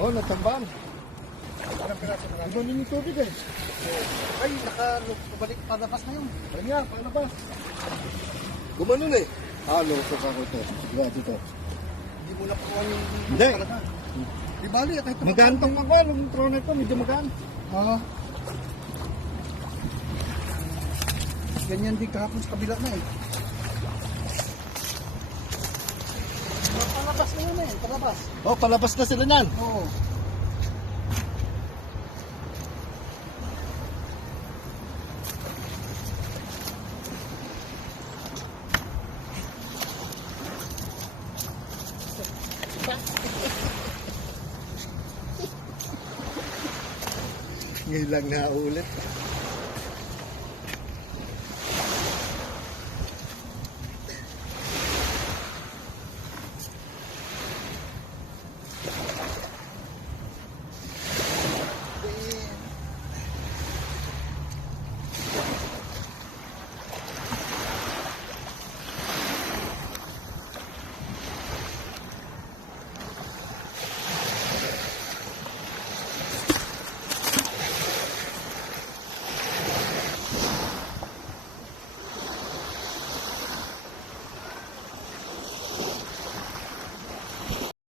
Oh, natambaan. Parang piraso na. Iba din yung tubig eh. Ay, nakabalik palabas na yun. Ayun nga, paano ba? Gumanon eh. Lusok ako ito. Diba, dito. Hindi mo nakuha yung Hindi. talaga. Di bali, kahit Magantong ako, yung drone ito, medyo magaan. Oo. Ganyan din kahapon sa kabila na eh. Palabas na yun eh, palabas. Oh, palabas na sila nan. Oo. Ngayon lang naulit.